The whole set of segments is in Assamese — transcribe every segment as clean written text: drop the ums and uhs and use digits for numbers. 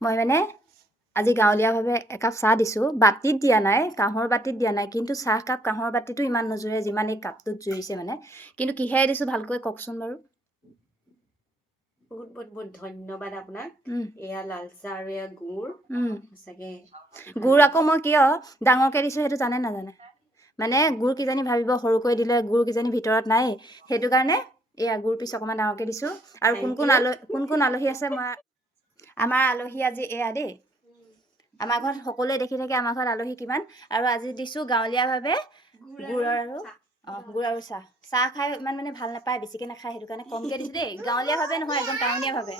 মই মানে আজি গাঁৱলীয়াভাৱে একাপ চাহ দিছোঁ, বাতিত দিয়া নাই, কাঁহৰ বাতিত দিয়া নাই, কিন্তু চাহকাপ কাঁহৰ বাতিতো ইমান নোজুৰে যিমান এই কাপটোত জুৰিছে মানে। কিন্তু কিহেৰে দিছোঁ ভালকৈ কওকচোন বাৰু। বহুত বহুত বহুত ধন্যবাদ আপোনাক। উম, এয়া লাল চাহ আৰু এয়া গুড় উম। সঁচাকে গুড় আকৌ মই কিয় ডাঙৰকৈ দিছোঁ সেইটো জানে নাজানে? মানে গুড় কিজানি ভাবিব সৰুকৈ দিলে গুড় কিজানি ভিতৰত নাই, সেইটো কাৰণে এয়া গুড় পিচ অকণমান ডাঙৰকৈ দিছোঁ। আৰু Thank কোন you. কোন আলহী আছে মই আমাৰ আলহী আজি এয়া দেই। আমাৰ ঘৰত সকলোৱে দেখি থাকে আমাৰ ঘৰত আলহী কিমান, আৰু আজি দিছোঁ গাঁৱলীয়াভাৱে গুড় আৰু গুড় আৰু চাহ। চাহ খাই ইমান মানে ভাল নাপায়, বেছিকৈ নাখায়, সেইটো কাৰণে কমকৈ দিছোঁ দেই। গাঁৱলীয়াভাৱে নহয়, একদম টাউনীয়াভাৱে।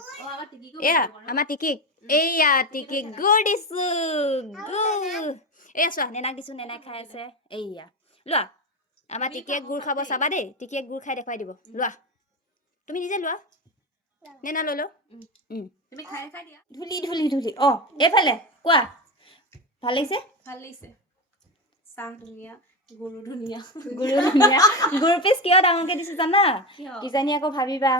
এয়া আমাৰ টিকিক, এইয়া টিকিক গুড় দিছোঁ, গুড়। এয়া চোৱা নেনাক দিছোঁ, নেনাই খাই আছে। এইয়া লোৱা, আমাৰ টিকিয়ে গুড় খাব চাবা দেই। টিকিয়ে গুড় খাই দেখুৱাই দিব। লোৱা, তুমি নিজে লোৱা। নেনা লৈ লওঁ। তুমি খাই খাই দিয়া। ধূলি এইফালে কোৱা। ভাল লাগিছে? ভাল লাগিছে। চাহ ধুনীয়া, গুড়ো ধুনীয়া। গুড়ো ধুনীয়া। গুড় পিচ কিয় ডাঙৰকৈ দিছোঁ জানা? কিয়? কিজানি আকৌ ভাবিবা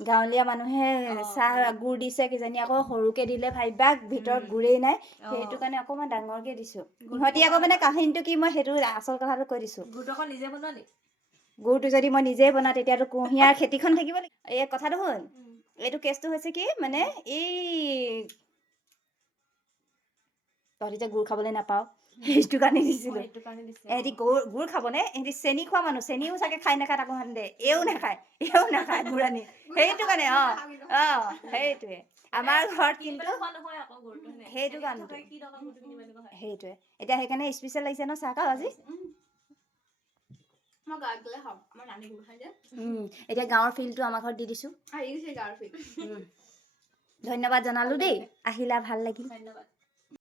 গাঁৱলীয়া মানুহে চাহ গুড় দিছে, কিজানি আকৌ সৰুকৈ দিলে ভাবিবা ভিতৰত গুড়েই নাই, সেইটো কাৰণে অকণমান ডাঙৰকৈ দিছোঁ। ইহঁতি আকৌ মানে কাহিনীটো কি মই সেইটো আচল কথাটো কৈ দিছোঁ। গুড়টো আকৌ নিজে বনোৱা নি? গুড়টো যদি মই নিজেই বনাওঁ তেতিয়াতো কুঁহিয়াৰ খেতিখন থাকিব লাগিব। এই কথাটো শুন, এইটো কেছটো হৈছে কি মানে এই তহঁতি যে গুড় খাবলৈ নাপাওঁ সেইটো কাৰণে দিছিলোঁ। সেইটো কাৰণে দিছে। এহেঁতি গুড় খাবনে? এহেঁতি চেনি খোৱা মানুহ, চেনিও চাগে খাই নাখায় তাকো সিহঁতে এও নাখায় গুড় আনি, সেইটো কাৰণে সেইটোৱে আমাৰ ঘৰত কিন্তু সেইটো কাৰণটো সেইটোৱে। এতিয়া সেইকাৰণে স্পেচিয়েল লাগিছে ন চাহকাপ আজি। এতিয়া গাঁৱৰ ফিলটো আমাৰ ঘৰত দি দিছোঁ। ধন্যবাদ জনালোঁ দেই, আহিলা ভাল লাগিল। ধন্যবাদ।